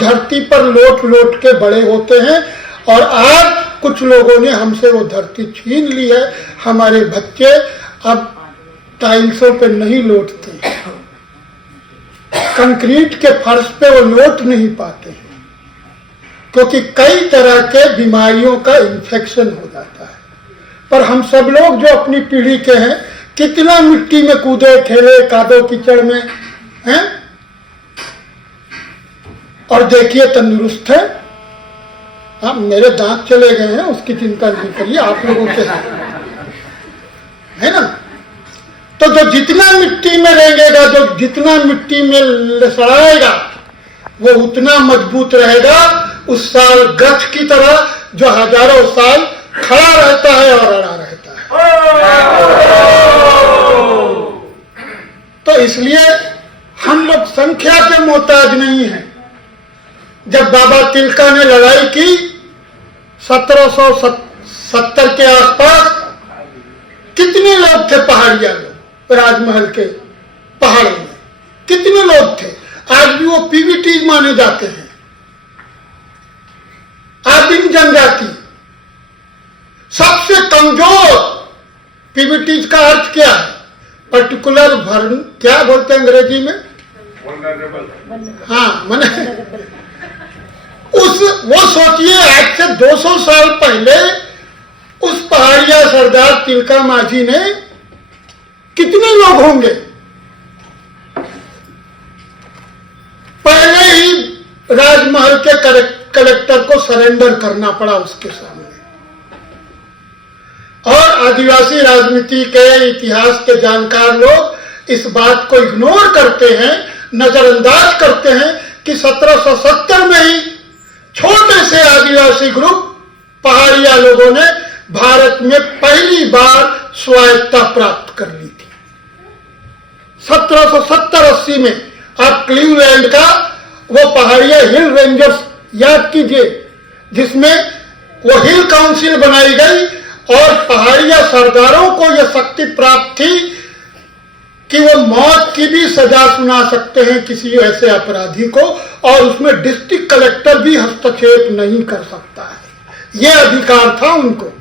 धरती पर लोट लोट के बड़े होते हैं, और आज कुछ लोगों ने हमसे वो धरती छीन ली है। हमारे बच्चे अब टाइल्सों पे नहीं लोटते, कंक्रीट के फर्श पे वो लोट नहीं पाते हैं, क्योंकि कई तरह के बीमारियों का इन्फेक्शन हो जाता है। पर हम सब लोग जो अपनी पीढ़ी के हैं, कितना मिट्टी में कूदे खेले, कादो कीचड़ में हैं, और देखिए तंदुरुस्त है। हाँ, मेरे दांत चले गए हैं, उसकी चिंता नहीं करिए, आप लोगों के है ना। तो जो जितना मिट्टी में रहेगा, जो जितना मिट्टी में लसड़ाएगा, वो उतना मजबूत रहेगा उस साल गछ की तरह, जो हजारों साल खड़ा रहता है और अड़ा रहता है। तो इसलिए हम लोग संख्या के मोहताज नहीं हैं। जब बाबा तिलका ने लड़ाई की 1770 के आसपास, कितने लोग थे पहाड़िया लोग, राजमहल के पहाड़ों में कितने लोग थे। आज भी वो पीवीटी माने जाते हैं, आदिम जनजाति, सबसे कमजोर। पीवीटी का अर्थ क्या है? पर्टिकुलर वर्न, क्या बोलते हैं अंग्रेजी में? हाँ, मैंने वो सोचिए, आज से 200 साल पहले उस पहाड़िया सरदार तिलका माझी ने कितने लोग होंगे। पहले ही राजमहल के कलेक्टर को सरेंडर करना पड़ा उसके सामने। और आदिवासी राजनीति के इतिहास के जानकार लोग इस बात को इग्नोर करते हैं, नजरअंदाज करते हैं कि 1770 में ही छोटे से आदिवासी ग्रुप पहाड़िया लोगों ने भारत में पहली बार स्वायत्तता प्राप्त कर ली थी। 1770-80 में आप क्लीवलैंड का वो पहाड़िया हिल रेंजर्स याद कीजिए, जिसमें वो हिल काउंसिल बनाई गई और पहाड़िया सरदारों को यह शक्ति प्राप्त थी कि वो मौत की भी सजा सुना सकते हैं किसी ऐसे अपराधी को, और उसमें डिस्ट्रिक्ट कलेक्टर भी हस्तक्षेप नहीं कर सकता है। यह अधिकार था उनको।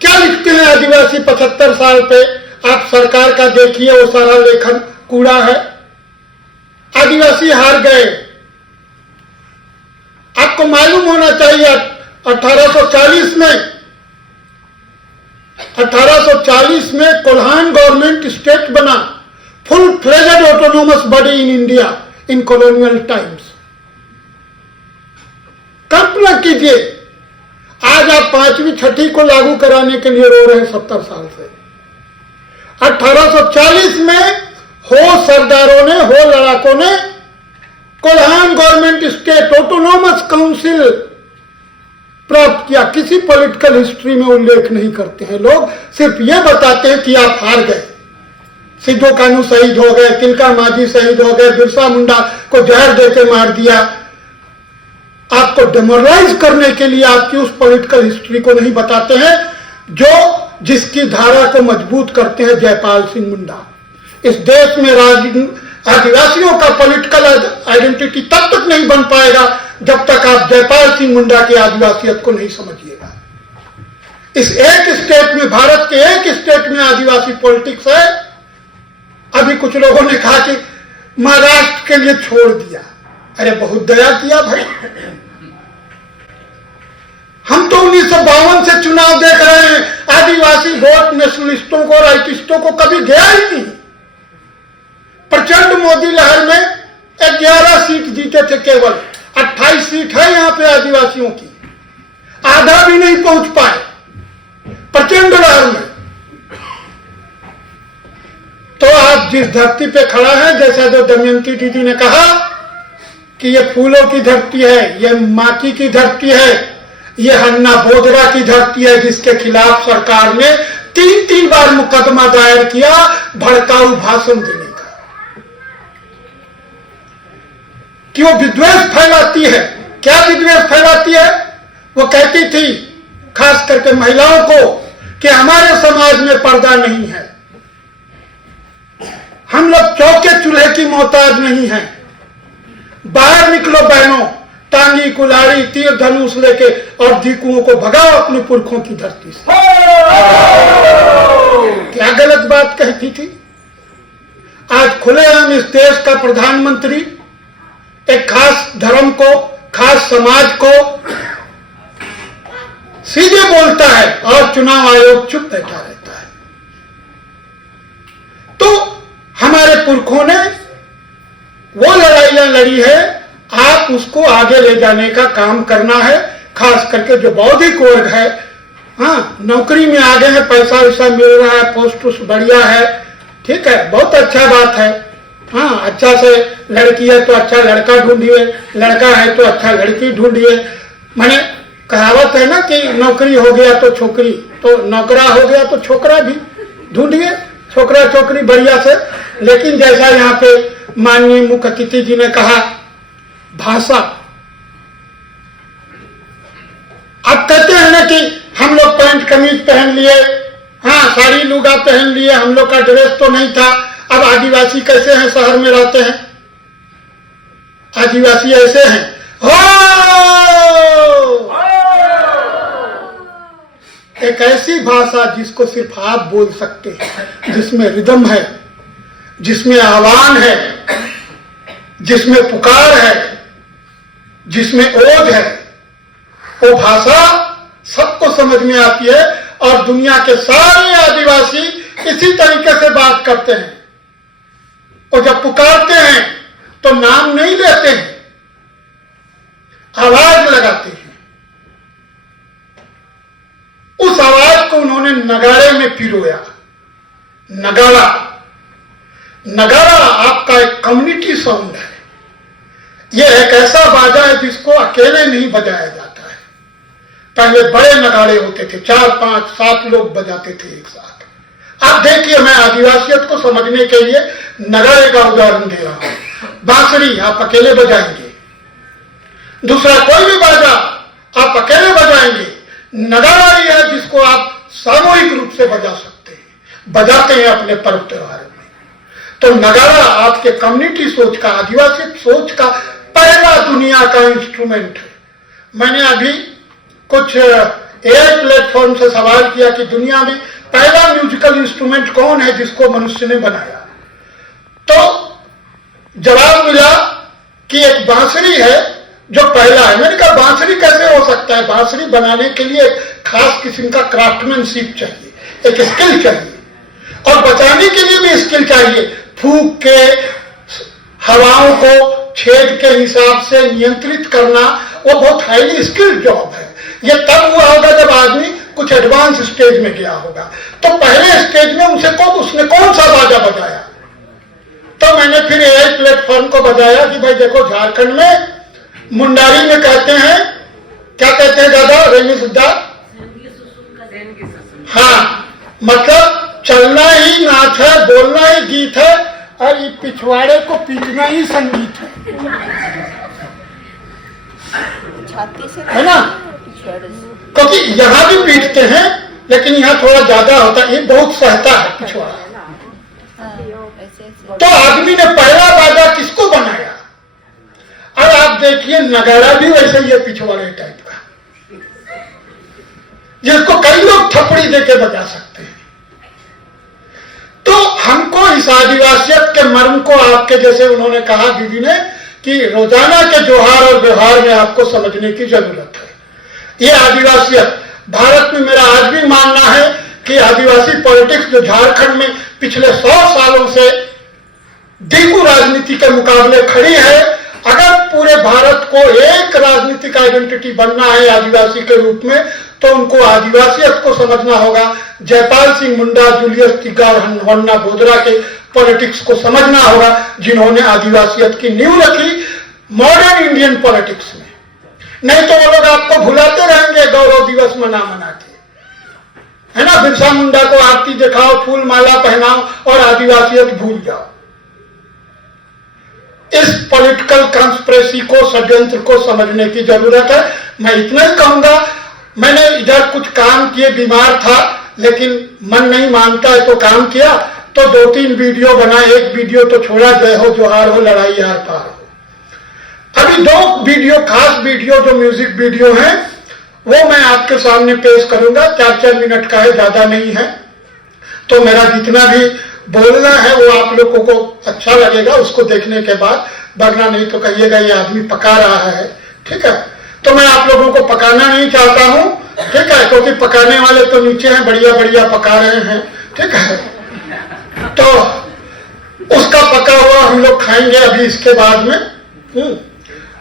क्या लिखते हैं आदिवासी 75 साल पे? आप सरकार का देखिए, वो सारा लेखन कूड़ा है। आदिवासी हार गए। आपको मालूम होना चाहिए 1840 में कोल्हान गवर्नमेंट स्टेट बना, full fledged autonomous body in India in colonial times. कल्पना कीजिए, आज आप 5वीं 6ठी को लागू कराने के लिए रो रहे हैं 70 साल से। 1840 में हो सरदारों ने, हो लड़ाकों ने Kolhan government state autonomous council प्राप्त किया। किसी पॉलिटिकल हिस्ट्री में उल्लेख नहीं करते हैं लोग, सिर्फ ये बताते हैं कि आप हार गए। सिद्धो कान्हू शहीद हो गए, तिलका माझी शहीद हो गए, बिरसा मुंडा को जहर देके मार दिया। आपको डिमोरलाइज करने के लिए आपकी उस पॉलिटिकल हिस्ट्री को नहीं बताते हैं जिसकी धारा को मजबूत करते हैं जयपाल सिंह मुंडा। इस देश में आदिवासियों का पॉलिटिकल आइडेंटिटी तब तक नहीं बन पाएगा जब तक आप जयपाल सिंह मुंडा की आदिवासियत को नहीं समझिएगा। इस एक स्टेट में, भारत के एक स्टेट में आदिवासी पॉलिटिक्स है। अभी कुछ लोगों ने कहा कि महाराष्ट्र के लिए छोड़ दिया। अरे बहुत दया किया भाई। हम तो 1952 से चुनाव देख रहे हैं, आदिवासी वोट नेशनलिस्टों को, राइटिस्टों को कभी गया ही नहीं। प्रचंड मोदी लहर में 11 सीट जीते थे, केवल 28 सीट है यहां पे आदिवासियों की, आधा भी नहीं पहुंच पाए प्रचंड लहर में। तो आप जिस धरती पे खड़ा है, जैसा जो दमयंती दीदी ने कहा कि ये फूलों की धरती है, ये माकी की धरती है, ये हन्ना बोदरा की धरती है, जिसके खिलाफ सरकार ने 3 बार मुकदमा दायर किया भड़काऊ भाषण देने का, कि वो विद्वेष फैलाती है। क्या विद्वेष फैलाती है? वो कहती थी खास करके महिलाओं को कि हमारे समाज में पर्दा नहीं है, हम लोग चौके चूल्हे की मोहताज नहीं है, बाहर निकलो बहनों, टांगी कुल्हाड़ी तीर धनुष लेके और दीकुओं को भगाओ अपने पुरखों की धरती से। क्या गलत बात कहती थी। आज खुलेआम इस देश का प्रधानमंत्री एक खास धर्म को, खास समाज को सीधे बोलता है और चुनाव आयोग चुप बैठा रहता है। तो हमारे पुरखों ने वो लड़ाइयां लड़ी है, आप उसको आगे ले जाने का काम करना है। खास करके जो बौद्धिक वर्ग है, हाँ नौकरी में आगे है, पैसा वैसा मिल रहा है, पोस्ट बढ़िया है, ठीक है, बहुत अच्छा बात है। हाँ अच्छा से लड़की है तो अच्छा लड़का ढूंढिए, लड़का है तो अच्छा लड़की ढूंढिए। माने कहावत है ना कि नौकरी हो गया तो छोकरी, तो नौकरा हो गया तो छोकरा भी ढूंढिए, छोकरा छोकरी बढ़िया से। लेकिन जैसा यहाँ पे माननीय मुख्य अतिथि जी ने कहा, भाषा, आप कहते हैं ना कि हम लोग पैंट कमीज पहन लिए, हाँ साड़ी लुगा पहन लिए, हम लोग का ड्रेस तो नहीं था। अब आदिवासी कैसे हैं, शहर में रहते हैं, आदिवासी ऐसे हैं, एक ऐसी भाषा जिसको सिर्फ आप बोल सकते हैं, जिसमें रिदम है, जिसमें आह्वान है, जिसमें पुकार है, जिसमें ओज है, वो भाषा सबको समझ में आती है। और दुनिया के सारे आदिवासी इसी तरीके से बात करते हैं। और जब पुकारते हैं तो नाम नहीं लेते हैं, आवाज लगाते हैं। उस आवाज को उन्होंने नगाड़े में पिरोया। नगाड़ा, नगाड़ा आपका एक कम्युनिटी साउंड है। यह एक ऐसा बाजा है जिसको अकेले नहीं बजाया जाता है। पहले बड़े नगाड़े होते थे, 4, 5, 7 लोग बजाते थे एक साथ। आप देखिए, मैं आदिवासियत को समझने के लिए नगाड़े का उदाहरण दे रहा हूं। बांसुरी आप अकेले बजाएंगे, दूसरा कोई भी बाजा आप अकेले बजाएंगे। नगाड़ा ही है जिसको आप सामूहिक रूप से बजा सकते हैं, बजाते हैं अपने पर्व त्योहार में। तो नगाड़ा आपके कम्युनिटी सोच का, आदिवासी सोच का पहला दुनिया का इंस्ट्रूमेंट है। मैंने अभी कुछ एआई प्लेटफॉर्म से सवाल किया कि दुनिया में पहला म्यूजिकल इंस्ट्रूमेंट कौन है जिसको मनुष्य ने बनाया, तो जवाब मिला कि एक बांसुरी है जो पहला है। मैंने कहा बांसुरी कैसे हो सकता है? बांसुरी बनाने के लिए एक खास किस्म का क्राफ्टमैनशिप चाहिए, एक स्किल चाहिए, और बचाने के लिए भी स्किल चाहिए। फूंक के हवाओं को छेद के हिसाब से नियंत्रित करना, वो बहुत हाईली स्किल्ड जॉब है। ये तब हुआ होगा जब आदमी कुछ एडवांस स्टेज में गया होगा। तो पहले स्टेज में उसने कौन सा बाजा बजाया? तो मैंने फिर एआई प्लेटफॉर्म को बताया कि भाई देखो, झारखंड में मुंडारी में कहते हैं, क्या कहते हैं दादा रेमी सिद्धा? हाँ, मतलब चलना ही नाच है, बोलना ही गीत है, और ये पिछवाड़े को पीटना ही संगीत है ना? क्योंकि यहाँ भी पीटते हैं, लेकिन यहाँ थोड़ा ज्यादा होता है, ये बहुत सहता है पिछवाड़ा। तो आदमी ने पहला बाजा किसको बनाया? और आप देखिए नगाड़ा भी वैसे ही है, पिछवाड़े टाइप का, जिसको कई लोग थपड़ी देके बजा सकते हैं। तो हमको इस आदिवासियत के मर्म को, आपके जैसे उन्होंने कहा दीदी ने, कि रोजाना के जोहार और व्यवहार में आपको समझने की जरूरत है। ये आदिवासियत भारत में, मेरा आज भी मानना है कि आदिवासी पॉलिटिक्स जो झारखंड में पिछले 100 सालों से दिगु राजनीति के मुकाबले खड़ी है, अगर पूरे भारत को एक राजनीतिक आइडेंटिटी बनना है आदिवासी के रूप में, तो उनको आदिवासियत को समझना होगा। जयपाल सिंह मुंडा, जूलियस तिगार, हन्ना बोदरा के पॉलिटिक्स को समझना होगा, जिन्होंने आदिवासियत की नींव रखी मॉडर्न इंडियन पॉलिटिक्स में। नहीं तो वो लोग आपको भुलाते रहेंगे गौरव दिवस मना के, है ना? बिरसा मुंडा को आरती दिखाओ, फूल माला पहनाओ और आदिवासियत भूल जाओ। इस पॉलिटिकल कंस्पिरेसी को, षड्यंत्र को समझने की जरूरत है। मैं इतना ही कहूंगा, मैंने इधर कुछ काम किए, बीमार था, लेकिन मन नहीं मानता है तो काम किया, तो 2-3 वीडियो बनाए। एक वीडियो तो छोड़ा, जय हो जोहार हो लड़ाई यार पार हो। अभी 2 वीडियो, खास वीडियो जो म्यूजिक वीडियो हैं, वो मैं आपके सामने पेश करूंगा। 4-4 मिनट का है, ज्यादा नहीं है। तो मेरा जितना भी बोलना है वो आप लोगों को अच्छा लगेगा उसको देखने के बाद, वरना नहीं तो कहिएगा ये आदमी पका रहा है। ठीक है, तो मैं आप लोगों को पकाना नहीं चाहता हूं, ठीक है, क्योंकि पकाने वाले तो नीचे हैं, बढ़िया बढ़िया पका रहे हैं। ठीक है, तो उसका पका हुआ हम लोग खाएंगे अभी इसके बाद में।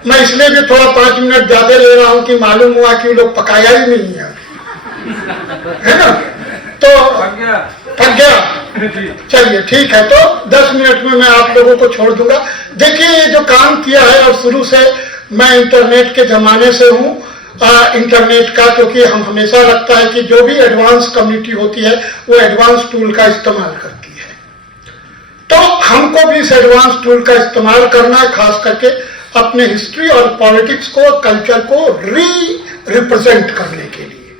मैं इसलिए भी थोड़ा 5 मिनट ज्यादा ले रहा हूं कि मालूम हुआ कि वो लोग पकाया ही नहीं है ना, तो पक गया। चलिए ठीक है, तो 10 मिनट में मैं आप लोगों को छोड़ दूंगा। देखिए ये जो काम किया है, और शुरू से मैं इंटरनेट के जमाने से हूँ, इंटरनेट का, क्योंकि हम हमेशा लगता है कि जो भी एडवांस कम्युनिटी होती है वो एडवांस टूल का इस्तेमाल करती है, तो हमको भी इस एडवांस टूल का इस्तेमाल करना है, खास करके अपने हिस्ट्री और पॉलिटिक्स को, कल्चर को रिप्रेजेंट करने के लिए,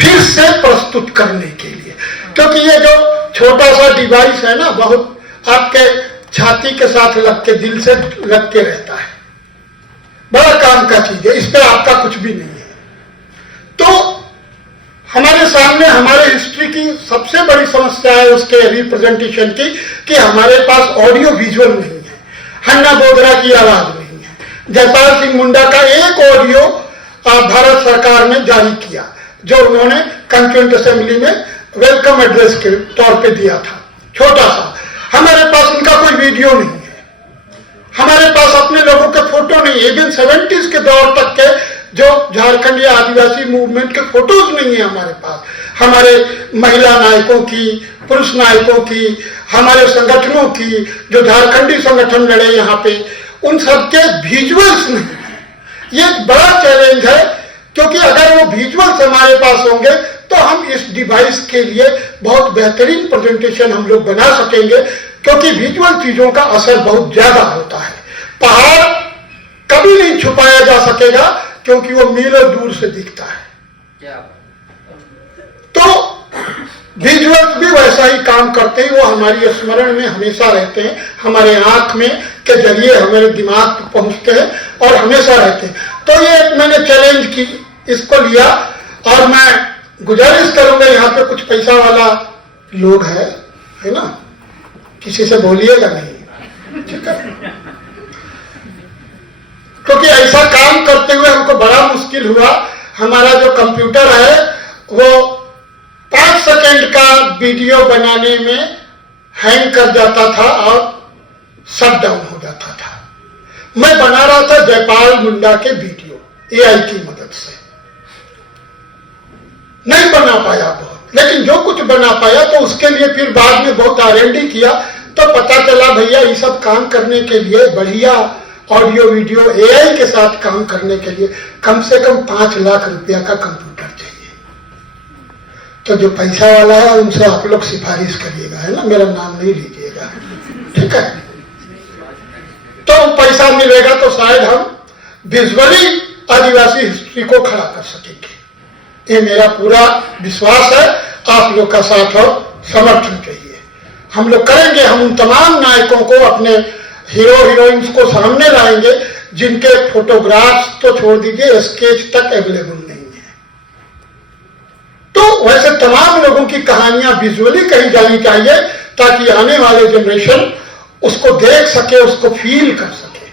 फिर से प्रस्तुत करने के लिए। क्योंकि ये जो छोटा सा डिवाइस है ना, बहुत आपके छाती के साथ लग के, दिल से लग के रहता है, बड़ा काम का चीज है, इस पे आपका कुछ भी नहीं है। तो हमारे सामने हमारे हिस्ट्री की सबसे बड़ी समस्या है उसके रिप्रेजेंटेशन की, कि हमारे पास ऑडियो विजुअल नहीं है। हन्ना बोधरा की आवाज नहीं है, जयपाल सिंह मुंडा का एक ऑडियो भारत सरकार ने जारी किया, जो उन्होंने कॉन्स्टिट्यूएंट असेंबली में वेलकम एड्रेस के तौर पे दिया था, छोटा सा। हमारे पास उनका कोई वीडियो नहीं है, हमारे पास अपने लोगों के फोटो नहीं है, इवन 70s के दौर तक के जो झारखंड या आदिवासी मूवमेंट के फोटोज नहीं है हमारे पास। हमारे महिला नायकों की, पुरुष नायकों की, हमारे संगठनों की, जो झारखंडी संगठन लड़े यहाँ पे, उन सबके विजुअल्स नहीं है। ये एक बड़ा चैलेंज है, क्योंकि अगर वो विजुअल्स हमारे पास होंगे तो हम इस डिवाइस के लिए बहुत बेहतरीन प्रेजेंटेशन हम लोग बना सकेंगे, क्योंकि विजुअल चीजों का असर बहुत ज्यादा होता है। पहाड़ कभी नहीं छुपाया जा सकेगा, क्योंकि वो मीलों दूर से दिखता है। तो विजुअल्स भी वैसा ही काम करते हैं, वो हमारी स्मरण में हमेशा रहते हैं, हमारे आंख में के जरिए हमारे दिमाग तक पहुंचते हैं और हमेशा रहते हैं। तो ये मैंने चैलेंज की, इसको लिया, और मैं गुजारिश करूंगा, यहाँ पे कुछ पैसा वाला लोग है ना, किसी से बोलिएगा नहीं, ठीक है, क्योंकि ऐसा काम करते हुए हमको बड़ा मुश्किल हुआ। हमारा जो कंप्यूटर है वो 5 सेकंड का वीडियो बनाने में हैंग कर जाता था और शट डाउन हो जाता था। मैं बना रहा था जयपाल मुंडा के वीडियो AI की मदद से, नहीं बना पाया बहुत, लेकिन जो कुछ बना पाया तो उसके लिए फिर बाद में बहुत R&D किया, तो पता चला भैया ये सब काम करने के लिए, बढ़िया ऑडियो वीडियो AI के साथ काम करने के लिए कम से कम 5 लाख रुपया का कंप्यूटर चाहिए। तो जो पैसा वाला है उनसे आप लोग सिफारिश करिएगा, है ना, मेरा नाम नहीं लीजिएगा, ठीक है। तो पैसा मिलेगा तो शायद हम विजुअली आदिवासी हिस्ट्री को खड़ा कर सकेंगे। ये मेरा पूरा विश्वास है, आप लोग का साथ और समर्थन चाहिए, हम लोग करेंगे। हम उन तमाम नायकों को, अपने हीरो हीरोइंस को सामने लाएंगे जिनके फोटोग्राफ्स तो छोड़ दीजिए, स्केच तक अवेलेबल नहीं है। तो वैसे तमाम लोगों की कहानियां विजुअली कही जानी चाहिए, ताकि आने वाले जनरेशन उसको देख सके, उसको फील कर सके।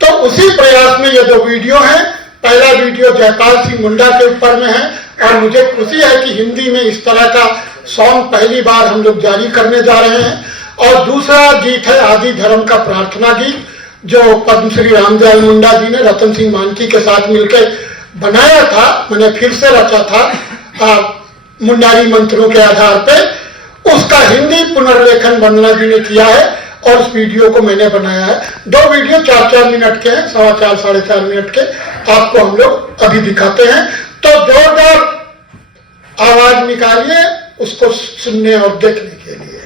तो उसी प्रयास में ये 2 वीडियो है। पहला वीडियो जयपाल सिंह मुंडा के ऊपर में है, और मुझे खुशी है कि हिंदी में इस तरह का सॉन्ग पहली बार हम लोग जारी करने जा रहे हैं। और दूसरा गीत है आदि धर्म का प्रार्थना गीत, जो पद्मश्री रामदयाल मुंडा जी ने रतन सिंह मानकी के साथ मिलकर बनाया था, मैंने फिर से रचा था मुंडारी मंत्रों के आधार पे। उसका हिंदी पुनर्लेखन वंदना जी ने किया है, और उस वीडियो को मैंने बनाया है। 2 वीडियो 4-4 मिनट के हैं, 4.25 साढ़े 4 मिनट के, आपको हम लोग अभी दिखाते हैं। तो जोरदार आवाज निकालिए उसको सुनने और देखने के लिए।